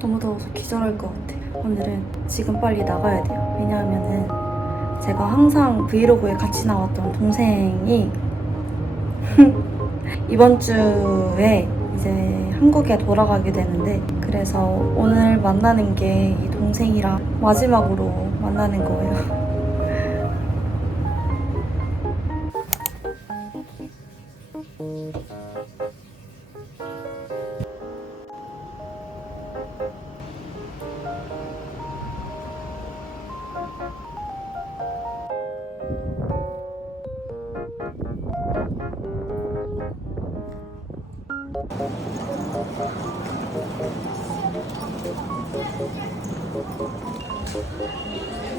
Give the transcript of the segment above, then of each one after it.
너무 더워서 기절할 것 같아. 오늘은 지금 빨리 나가야 돼요. 왜냐하면은 제가 항상 브이로그에 같이 나왔던 동생이 이번 주에 이제 한국에 돌아가게 되는데 그래서 오늘 만나는 게 이 동생이랑 마지막으로 만나는 거예요. socorro.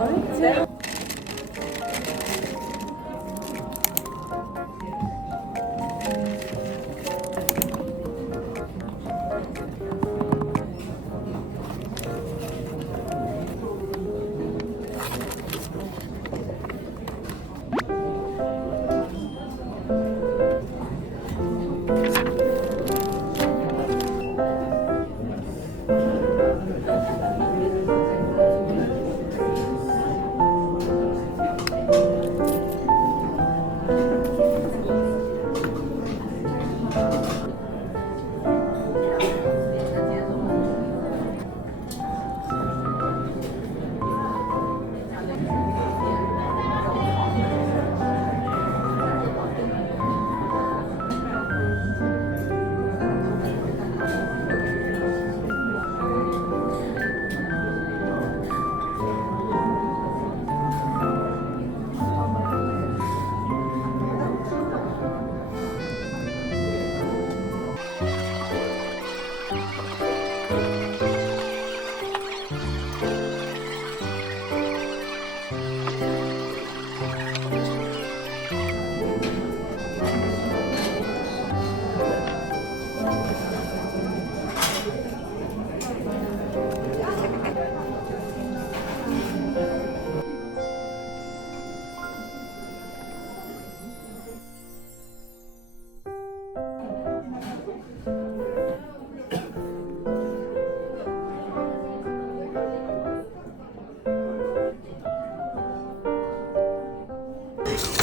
언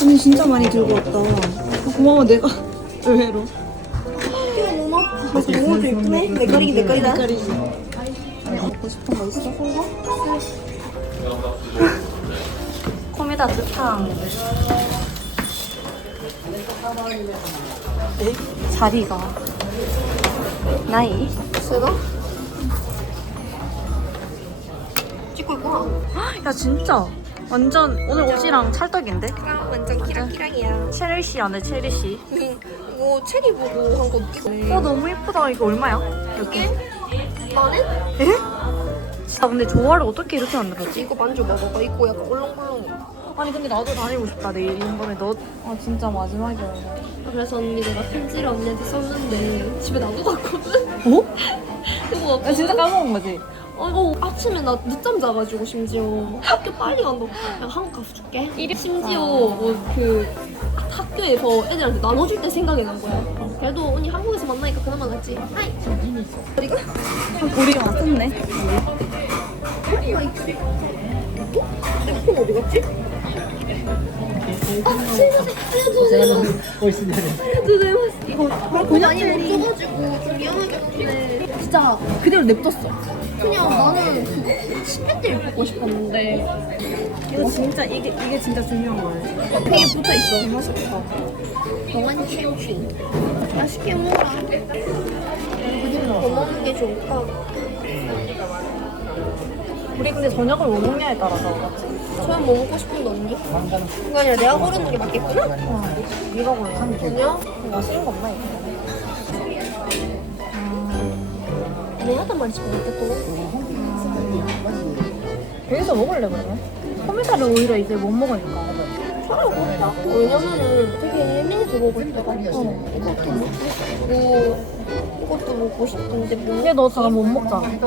니 진짜 많이 들고 왔다. 고마워 내가 의외로. 그래서 너무 예쁘네. 내 거리기 내 거리다. 먹고 싶은 거 있어? 코미다 두탕. 자리가 나이 제가? 찍고 있구나. 야 진짜 완전 오늘 옷이랑 찰떡인데 아, 완전 키랑키랑이야. 체리씨 안에 체리씨 이거 체리 보고 한 거 이거 어 너무 예쁘다 이거 얼마야? 여기 만엔? 아 근데 조화를 어떻게 이렇게 만들었지? 이거 만져 먹어봐. 이거 약간 울렁울렁. 아니 근데 나도 다니고 싶다 내일 이번에 너 아 진짜 마지막이야 그래서 언니 내가 편지를 언니한테 썼는데 집에 놔둬 갔거든. 어? 이거 야 진짜 까먹은 거지? 어, 이거 아침에 나 늦잠 자가지고 심지어 학교 빨리 간다고 그냥 한국 가서 줄게 심지어 뭐 그 학교에서 애들한테 나눠줄 때 생각이 난 거야 그래도 언니 한국에서 만나니까 그나마 낫지 하이 그리고 우리가 아 이거 내폰 어디 갔지? 아 세상에 알려주세요 이거 많이 못 줘가지고 좀 미안하긴 한데 진짜 그대로 냅뒀어. 그냥 나는 그 10회 때 입고 싶었는데 이거 진짜 이게 이게 진짜 중요한 거예요. 팩에 붙어 있어. 맛있겠다. 동안 캔치. 맛있게 먹어라. 뭐 먹는 게 좋을까? 우리 근데 저녁을 뭐 먹냐에 따라서 맞지? 저녁 뭐 먹고 싶은데 언니? 그게 아니라 내가 고르는 게 맞겠구나? 네가 골라. 저녁? 맛있는 거 없나 이거? 뭐 하단 말이지 모르겠다 또. 여기서 먹을래 그러면? 컴퓨터를 오히려 이제 못 먹으니까. 차라리 고르자. 왜냐면은 되게 예민해서 먹을 때가 어. 이것도 먹고 싶고 이것도 먹고 싶은데 뭐 근데 너잘못 먹잖아.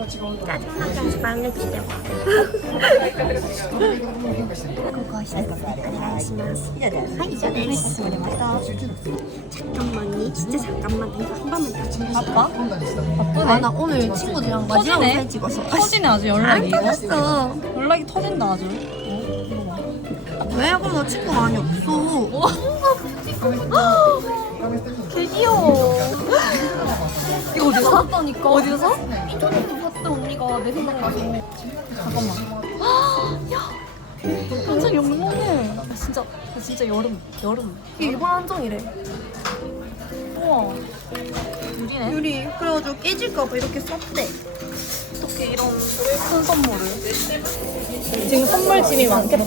짜증나게 하지 말래주세요. ここ一つお願いします。はい、以上です。 잠깐만요. 진짜 잠깐만. 이거 한 번만 더 주세요. 바빠? 아, 나 오늘 친구들이랑 마지막으로 터지네. 사진 찍었어. 터지네 아주 안 연락이. 이거. 터졌어. 연락이 터진다 아주. 왜? 그럼 나 친구 많이 없어. 개 귀여워. 이거 어디서 샀다니까. 어디서? 인터넷에서 샀대 언니가 내 생각 나서. 잠깐만. 완전 영롱해. 나 진짜 나 진짜 여름 여름. 이게 일본 한정이래. 우와. 유리네. 유리. 그래가지고 깨질까봐 이렇게 썼대. 어떻게 이런 큰 선물을? 지금 선물 짐이 많겠다.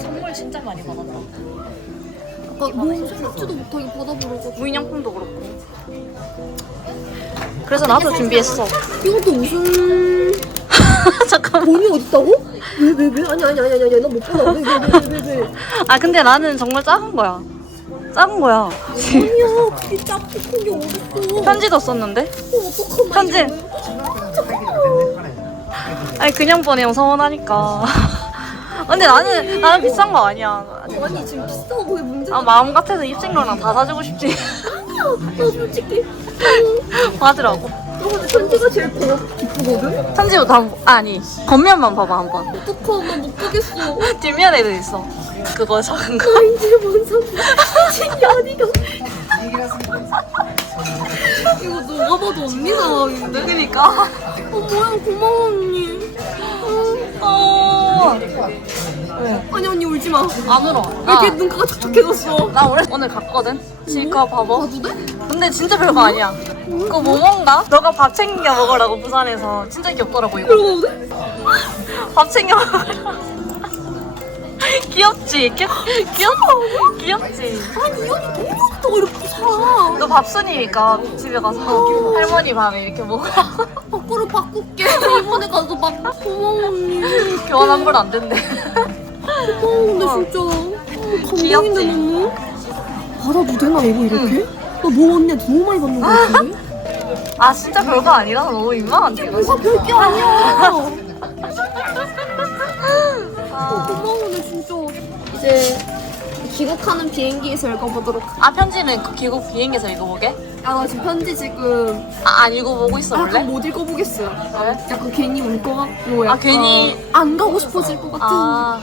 선물 진짜 많이 받았다. 아까 뭐 생각지도 못하게 받아보려고. 무인양품도 그렇고. 그래서 나도 준비했어. 이것도 무슨 잠깐만. 돈이 어딨다고? 왜, 왜, 왜? 아니, 아니, 아니, 아니, 아니, 나못 받아. 왜, 왜, 왜, 왜, 왜? 아 근데 나는 정말 작은 거야. 작은 거야. 아니야, 그게 작고 큰게 어딨어. 편지도 썼는데? 어, 어떡하면. 편지. 아니 그냥 보내면 서운하니까. 근데 나는 나는 비싼 거 아니야. 아니, 지금 비싸고 그게 문제야. 아 마음 같아서 입생로랑 다 사주고 싶지. 나 솔직히. 하더라고. 너 근데 편지가 제일 더 기쁘거든? 편지부터 한 번- 아니 겉면만 봐봐 한번. 어떡하, 나못 보겠어. 뒷면에도 있어. 그거 작은 거. 상관. 진짜 어디가. 이거 누가 봐도 언니 상황인데? 그니까. 어, 뭐야, 고마워, 언니. 어. 아니, 언니 울지 마. 안 울어. 왜 나, 이렇게 눈가가 촉촉해졌어? 나 오늘, 오늘 갔거든. 실컷 봐봐. 봐도 돼? 근데 진짜 별거 아니야. 그거 뭐 먹나? 너가 밥 챙겨 먹으라고 부산에서 진짜 귀엽더라고 이거. 그러고 돼? 밥 챙겨 먹으라고. 귀엽지? 귀, 귀엽, 귀엽지? 아니, 언니 어딨다고 이렇게 사. 너 밥순이니까 집에 가서 할머니 밥에 이렇게 먹으라고. 밖으로 바꿀게. 이번에 가서 막 고마워 언니. 교환 환불 안 된대. 고마워 근데 진짜 어, 감동인데? 너무. 받아도 되나 이거 이렇게? 나뭐 언니 너무 많이 받는 거 같은데? 아 진짜 별거 아니라 너무 민망한데 이거. 뭐가 별게 아니야. 고마워 근데 진짜 이제 귀국하는 비행기에서 읽어보도록. 아 편지는 그 귀국 비행기에서 읽어보게? 아나 지금 편지 지금 아, 안 읽어보고 있어 원래? 약간 못 읽어보겠어요. 왜? 약간 괜히 울 것 같고 약간 괜히- 안 가고 싶어질 것 같은. 아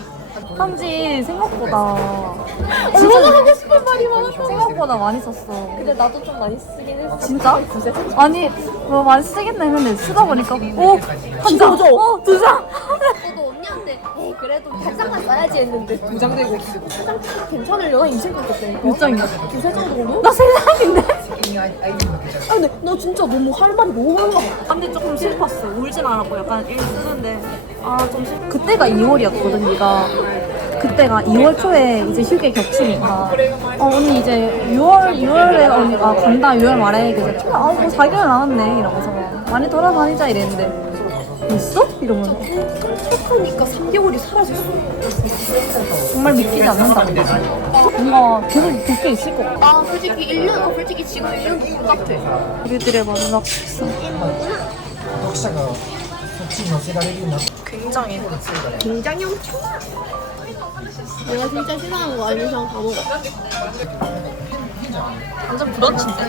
편지 생각보다 얼마나 하고 싶은 말이 많았어. 생각보다 많이 썼어. 근데 나도 좀 많이 쓰긴 했어. 진짜? 아니 뭐 많이 쓰겠네 했는데 쓰다 보니까 오한 장, 어 두 장. 저도 언니한테 에이 그래도 한 장만 써야지 했는데 두 장 들고 있어. 한장 괜찮으려나 이 생각했다니까. 몇 장이야? 두세 장 정도? 나세 장인데? 아 근데 나 진짜 너무 할 말이 너무 많아. 근데 조금 슬펐어. 울진 않았고 약간 일 쓰는데 아 좀 슬. 그때가 2월이었거든 네가. 그때가 2월 초에 이제 휴게 겹치니까 어 언니 이제 6월 6월에 언니가 간다 6월 말에 그래서 아뭐 4개월 남았네 이러면서 많이 돌아다니자 이랬는데 있어? 이러면서 착하니까 3개월이 사라졌어. 정말 믿기지 않는다 근데 뭔가 계속 볼게 있을 것 같아 아 솔직히 1년, 솔직히 지금 1년 못 같아. 우리들의 마지막 식사 読者がそっちに載せられるようになって 굉장히 굉장히 엄청. 내가 진짜 싫어하는 거 알면 그냥 다 먹어. 완전 브런치인데?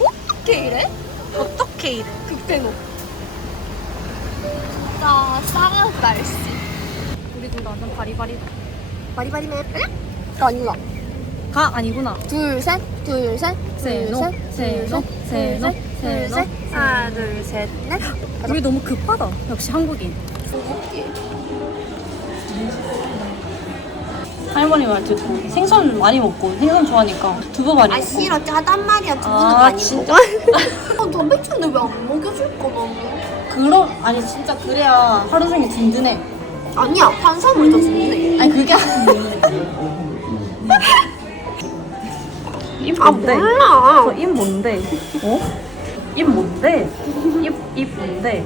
어떻게 이래? 어떻게 이래 극대노. 진짜 싸가지 날씨. 우리 둘 완전 바리바리 바리바리맨? 응? 나 아니다. 가 아니구나. 둘, 셋, 둘, 셋, 둘, 세노, 셋, 세노, 세노, 둘, 세노, 셋. 하나, 둘, 셋, 넷. 우리 너무 급하다. 역시 한국인. 할머니 말 듣고 생선 많이 먹고 생선 좋아하니까 두부 많이 아 먹고. 싫어 짜단 말이야 두부는 아, 아니고 진짜? 어, 단백질인데 왜안 먹여줄까 나는 그럼 아니 진짜 그래야 하루 종일 든든해. 아니야 탄수화물이 더 좋네 아니 그게 아닌데. 입아 뭔데? 몰라 저입 뭔데? 어? 입 뭔데? 입, 입 뭔데?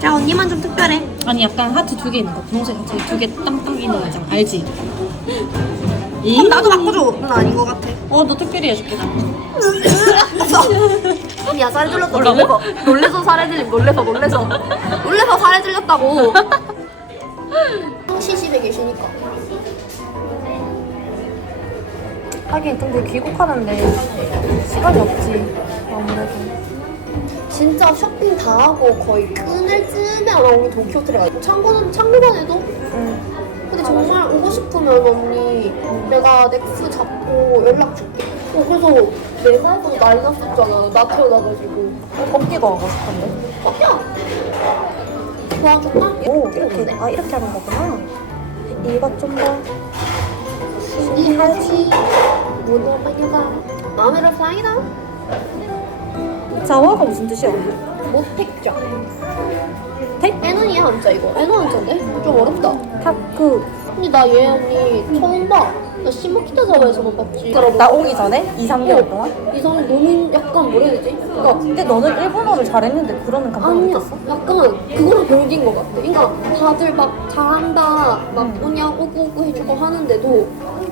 자 언니만 좀 특별해 아니 약간 하트 두 개 있는 거 분홍색 하트 두개 땅땅 있는 거 있잖아 알지? 이? 나도 바꿔줘 난 아닌 것 같아 어너 특별히 해줄게 나야 뭐라고? 놀래서 놀래서 살이 들림 놀래서 놀래서 놀래서 살이 들렸다고 시집에 계시니까 하긴 근데 귀국하는데 시간이 없지 아무래도. 진짜 쇼핑 다 하고 거의 끊을 쯤에 우리 도쿄호텔에 가 참고는 참고만 해도. 근데 정말 오고 싶으면 언니 내가 넥스 잡고 연락 줄게. 어, 그래서 내가 해도 난리 났었잖아. 나 태어나가지고. 걷기가 가고 싶은데. 야. 도와줄까? 오 이렇게 아 이렇게 하는 거구나. 이것 좀더 신기하지 문어 마녀가 들어 다행이다 자화가 무슨 뜻이야? 못택자 택? N은이야 한자 이거. N 한자인데? 좀 어렵다. 타쿠 근데 나 얘 언니 처음 봐 나 시모키타 자와에서만 봤지. 나 오기 전에? 2, 3개월 동안? 이 사람 너무 약간 뭐라 해야 되지? 그러니까 근데 너는 일본어를 잘했는데 그러는 감정 아니야. 느꼈어? 약간 그거랑 병긴 것 같아. 그러니까 다들 막 잘한다 막 뭐냐 오고 오고 해주고 하는데도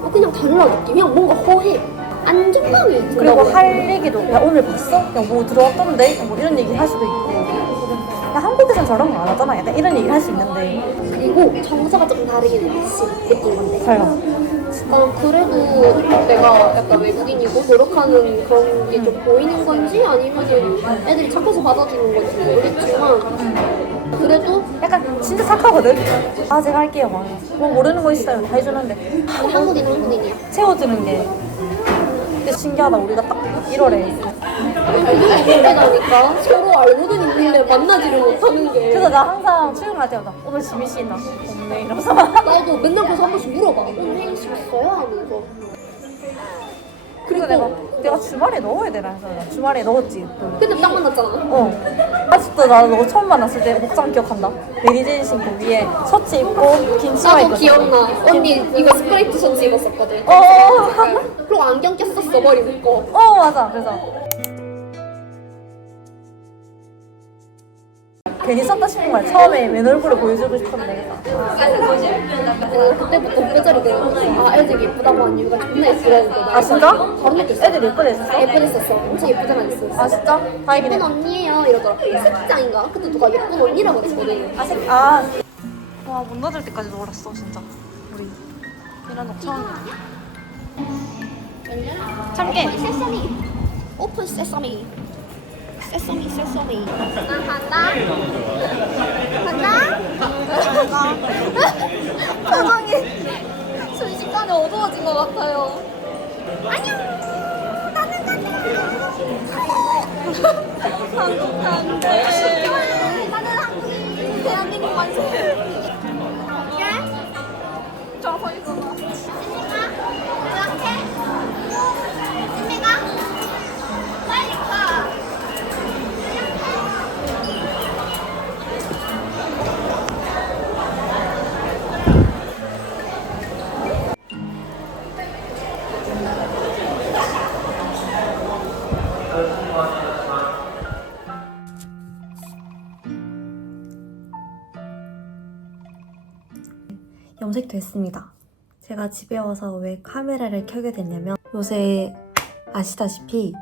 어, 그냥 달라 느낌 그냥 뭔가 허해. 안정감이 그리고 든다고 해야. 할 얘기도 야 오늘 봤어? 야 뭐 들어왔던데? 뭐 이런 얘기 할 수도 있고. 야 한국에선 저런 거 안 하잖아. 약간 이런 얘기를 할 수 있는데. 그리고 정서가 조금 다르긴 해. 느낀 건데. 달라 난 그래도 내가 약간 외국인이고 노력하는 그런 게 좀 보이는 건지 아니면 애들이 착해서 받아주는 건지 모르겠지만 그래도 약간 진짜 착하거든? 아 제가 할게요. 막 뭐 모르는 거 있어요. 다 해주는데. 한국인 한국인이야? 채워주는 게. 근데 신기하다. 우리가 딱 1월에 알고 나니까 서로 알고는 있는데 만나지를 못하는 게 그래서 나 항상 출근할 때마다 오늘 지민 씨 있나? 없네 이러면서 나도 맨날 그래서 한 번씩 물어봐 오늘 회의식 있어요? 하면서 그리고 내가 내가 주말에 넣어야 되나 해서 나 주말에 넣었지 또. 근데 딱 만났잖아 어. 아직도 나너 처음 만났을 때 복장 기억한다. 메리제인 신고 위에 셔츠 입고 긴 치마 나도 입고. 기억나 언니 이거 스트레이트 셔츠 입었었거든 어. 그리고 안경 꼈었어 머리 묶어 어 맞아. 그래서 괜히 썼다 싶은 거야. 처음에 맨 얼굴을 보여주고 싶었는데. 그때부터 뼈저리게 아 애들이 예쁘다고 한 이유가 존나 예쁘다니까 아 진짜? 바로 느꼈어 애들 예쁘게 했어? 예쁘랬었어 엄청 예쁘잖아 했어 아 진짜? 다행이네. 예쁜 언니예요 이러더라 색장인가? 그때 누가 예쁜 언니라고 그랬거든 아 색. 아. 와못 닫을 때까지 놀았어 진짜. 우리 이런 거 처음. 참깨. 세서미 오픈 세서미 세서미 세서미 난 간다? 간다? 표정이 순식간에 어두워진 것 같아요. 안녕. 나는 간다. 한국 간대 염색됐습니다. 제가 집에 와서 왜 카메라를 켜게 됐냐면 요새 아시다시피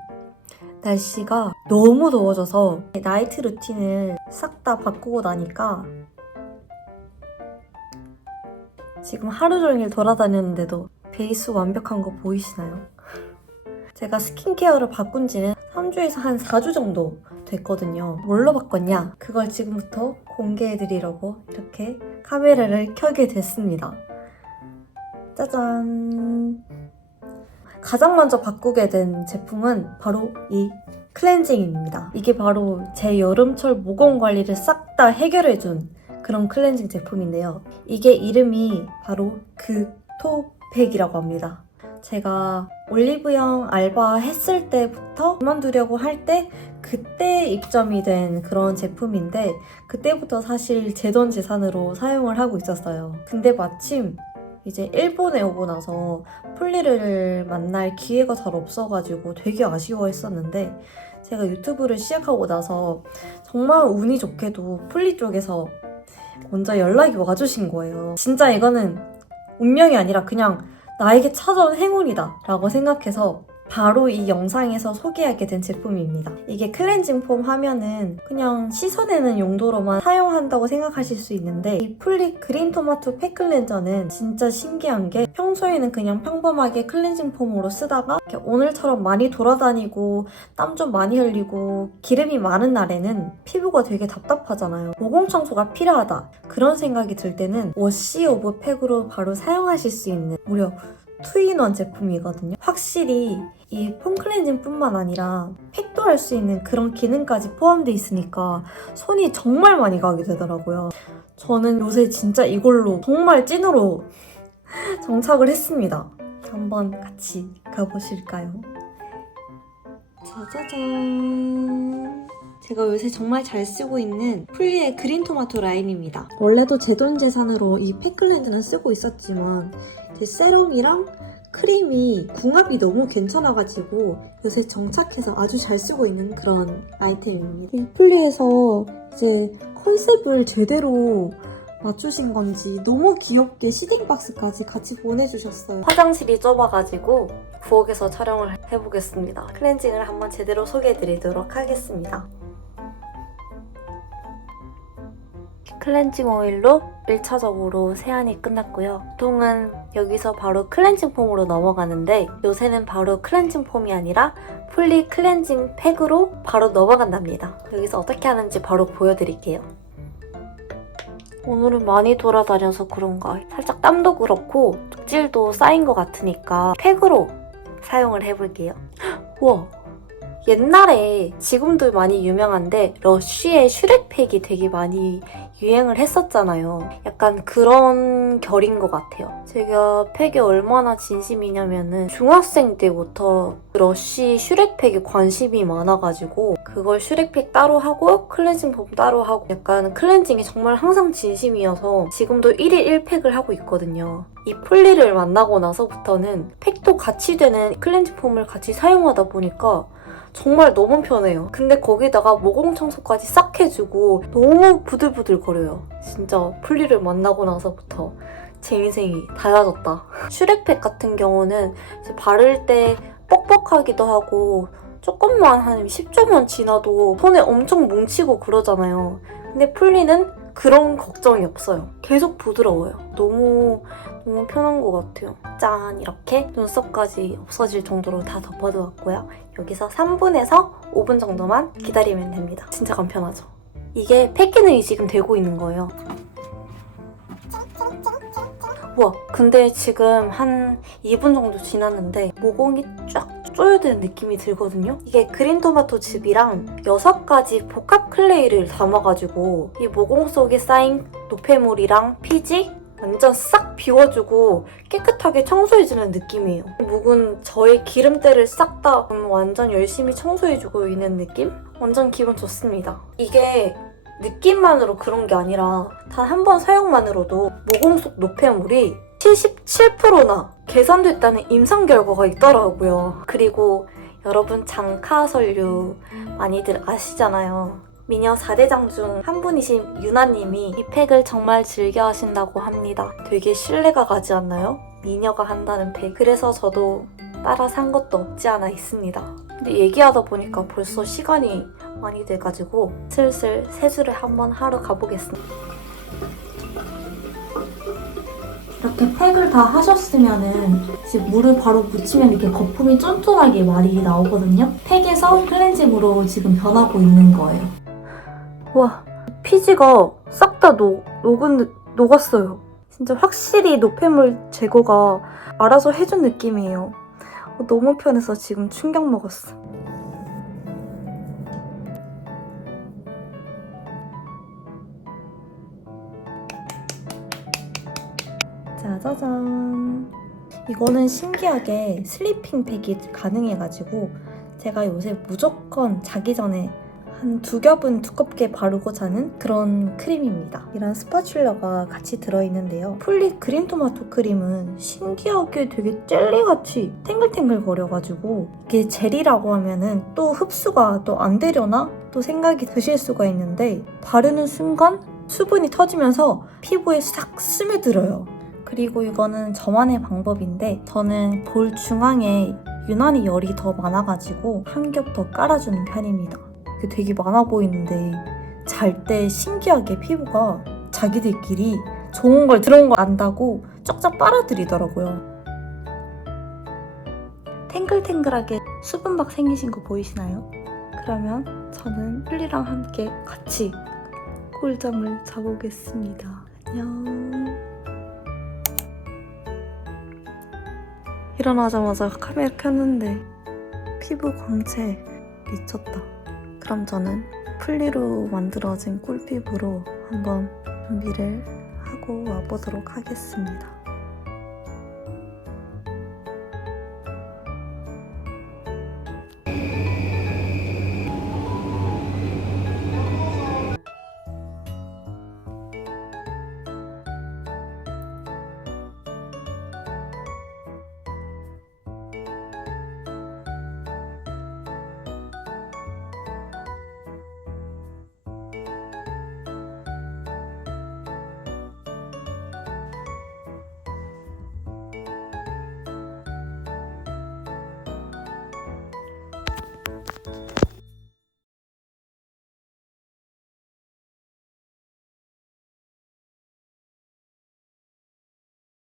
날씨가 너무 더워져서 나이트 루틴을 싹 다 바꾸고 나니까 지금 하루 종일 돌아다녔는데도 베이스 완벽한 거 보이시나요? 제가 스킨케어를 바꾼 지는 3주에서 한 4주 정도 됐거든요. 뭘로 바꿨냐? 그걸 지금부터 공개해드리려고 이렇게 카메라를 켜게 됐습니다. 짜잔! 가장 먼저 바꾸게 된 제품은 바로 이 클렌징입니다. 이게 바로 제 여름철 모공 관리를 싹 다 해결해준 그런 클렌징 제품인데요. 이게 이름이 바로 그토팩이라고 합니다. 제가 올리브영 알바 했을 때부터 그만두려고 할 때 그때 입점이 된 그런 제품인데 그때부터 사실 제 돈 재산으로 사용을 하고 있었어요. 근데 마침 이제 일본에 오고 나서 폴리를 만날 기회가 잘 없어가지고 되게 아쉬워했었는데 제가 유튜브를 시작하고 나서 정말 운이 좋게도 폴리 쪽에서 먼저 연락이 와주신 거예요. 진짜 이거는 운명이 아니라 그냥 나에게 찾아온 행운이다 라고 생각해서 바로 이 영상에서 소개하게 된 제품입니다. 이게 클렌징 폼 하면은 그냥 씻어내는 용도로만 사용한다고 생각하실 수 있는데 이 플리 그린 토마토 팩 클렌저는 진짜 신기한 게 평소에는 그냥 평범하게 클렌징 폼으로 쓰다가 이렇게 오늘처럼 많이 돌아다니고 땀 좀 많이 흘리고 기름이 많은 날에는 피부가 되게 답답하잖아요. 모공 청소가 필요하다. 그런 생각이 들 때는 워시 오브 팩으로 바로 사용하실 수 있는 무려 투인원 제품이거든요. 확실히 이 폼 클렌징 뿐만 아니라 팩도 할 수 있는 그런 기능까지 포함되어 있으니까 손이 정말 많이 가게 되더라고요. 저는 요새 진짜 이걸로 정말 찐으로 정착을 했습니다. 한번 같이 가보실까요? 짜자잔. 제가 요새 정말 잘 쓰고 있는 풀리의 그린 토마토 라인입니다. 원래도 제 돈 재산으로 이 팩클렌즈는 쓰고 있었지만 제 세럼이랑 크림이 궁합이 너무 괜찮아가지고 요새 정착해서 아주 잘 쓰고 있는 그런 아이템입니다. 이 풀리에서 이제 컨셉을 제대로 맞추신 건지 너무 귀엽게 시딩 박스까지 같이 보내주셨어요. 화장실이 좁아가지고 부엌에서 촬영을 해보겠습니다. 클렌징을 한번 제대로 소개해드리도록 하겠습니다. 클렌징 오일로 1차적으로 세안이 끝났고요. 보통은 여기서 바로 클렌징 폼으로 넘어가는데 요새는 바로 클렌징 폼이 아니라 풀리 클렌징 팩으로 바로 넘어간답니다. 여기서 어떻게 하는지 바로 보여드릴게요. 오늘은 많이 돌아다녀서 그런가 살짝 땀도 그렇고 덕질도 쌓인 것 같으니까 팩으로 사용을 해볼게요. 우와 옛날에 지금도 많이 유명한데 러쉬의 슈렉팩이 되게 많이 유행을 했었잖아요. 약간 그런 결인 것 같아요. 제가 팩에 얼마나 진심이냐면은 중학생 때부터 러쉬 슈렉팩에 관심이 많아가지고 그걸 슈렉팩 따로 하고 클렌징 폼 따로 하고 약간 클렌징이 정말 항상 진심이어서 지금도 1일 1팩을 하고 있거든요. 이 폴리를 만나고 나서부터는 팩도 같이 되는 클렌징 폼을 같이 사용하다 보니까 정말 너무 편해요. 근데 거기다가 모공 청소까지 싹 해주고 너무 부들부들 거려요. 진짜 풀리를 만나고 나서부터 제 인생이 달라졌다. 슈렉팩 같은 경우는 바를 때 뻑뻑하기도 하고 조금만 한 10초만 지나도 손에 엄청 뭉치고 그러잖아요. 근데 풀리는 그런 걱정이 없어요. 계속 부드러워요. 너무 너무 편한 것 같아요. 짠! 이렇게 눈썹까지 없어질 정도로 다 덮어두었고요. 여기서 3분에서 5분 정도만 기다리면 됩니다. 진짜 간편하죠? 이게 팩 기능이 지금 되고 있는 거예요. 우와, 근데 지금 한 2분 정도 지났는데 모공이 쫙 쪼여드는 느낌이 들거든요? 이게 그린토마토 즙이랑 6가지 복합 클레이를 담아가지고 이 모공 속에 쌓인 노폐물이랑 피지 완전 싹 비워주고 깨끗하게 청소해주는 느낌이에요. 묵은 저의 기름때를 싹 다 완전 열심히 청소해주고 있는 느낌? 완전 기분 좋습니다. 이게 느낌만으로 그런 게 아니라 단 한 번 사용만으로도 모공 속 노폐물이 77%나 개선됐다는 임상 결과가 있더라고요. 그리고 여러분 장카설류 많이들 아시잖아요. 미녀 4대장 중 한 분이신 유나님이 이 팩을 정말 즐겨 하신다고 합니다. 되게 신뢰가 가지 않나요? 미녀가 한다는 팩. 그래서 저도 따라 산 것도 없지 않아 있습니다. 근데 얘기하다 보니까 벌써 시간이 많이 돼가지고 슬슬 세수를 한번 하러 가보겠습니다. 이렇게 팩을 다 하셨으면은 이제 물을 바로 묻히면 이렇게 거품이 쫀쫀하게 말이 나오거든요. 팩에서 클렌징으로 지금 변하고 있는 거예요. 와, 피지가 싹 다 녹은 녹았어요. 진짜 확실히 노폐물 제거가 알아서 해준 느낌이에요. 어, 너무 편해서 지금 충격 먹었어. 짜자잔. 이거는 신기하게 슬리핑 팩이 가능해가지고 제가 요새 무조건 자기 전에 한 두 겹은 두껍게 바르고 자는 그런 크림입니다. 이런 스파츌러가 같이 들어있는데요. 풀리 그린 토마토 크림은 신기하게 되게 젤리같이 탱글탱글 거려가지고 이게 젤이라고 하면은 또 흡수가 또 안 되려나? 또 생각이 드실 수가 있는데 바르는 순간 수분이 터지면서 피부에 싹 스며들어요. 그리고 이거는 저만의 방법인데 저는 볼 중앙에 유난히 열이 더 많아가지고 한 겹 더 깔아주는 편입니다. 되게 많아 보이는데 잘 때 신기하게 피부가 자기들끼리 좋은 걸 들어온 걸 안다고 쫙쫙 빨아들이더라고요. 탱글탱글하게 수분박 생기신 거 보이시나요? 그러면 저는 플리랑 함께 같이 꿀잠을 자보겠습니다. 안녕. 일어나자마자 카메라 켰는데 피부 광채 미쳤다. 그럼 저는 플리로 만들어진 꿀피부로 한번 준비를 하고 와보도록 하겠습니다.